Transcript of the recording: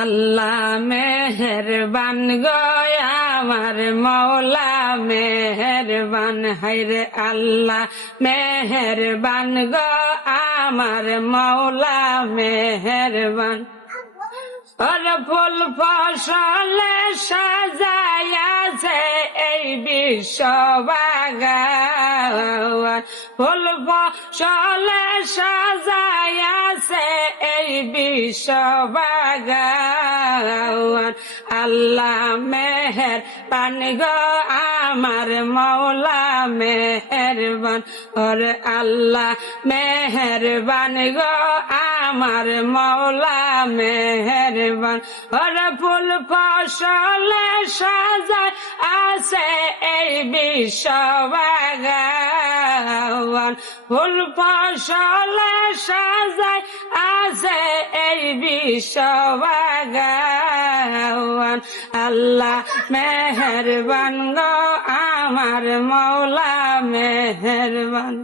আল্লাহ মেহেরবান গো আমার মওলা মেহেরবান, হায়রে আল্লাহ মেহেরবান গো আমার মওলা মেহেরবান। ওর ফুল ফসলে সাজাইয়াছে এই বিশ্ব বাগান, ফুল ফসলে সাজাইয়াছে এই বিশ্ব বাগান। আল্লাহ মেহেরবান গো আমার মওলা মেহেরবান, ওরে আল্লাহ মেহেরবান গো আমার মওলা মেহেরবান। ওরে ফুল ফসলে সাজায় আছে এই বিশ্ব বাগান, ফুল ফসলে সাজায় আছে এই বিশ্ব বাগান। আল্লাহ মেহেরবান গো আমার মওলা মেহেরবান।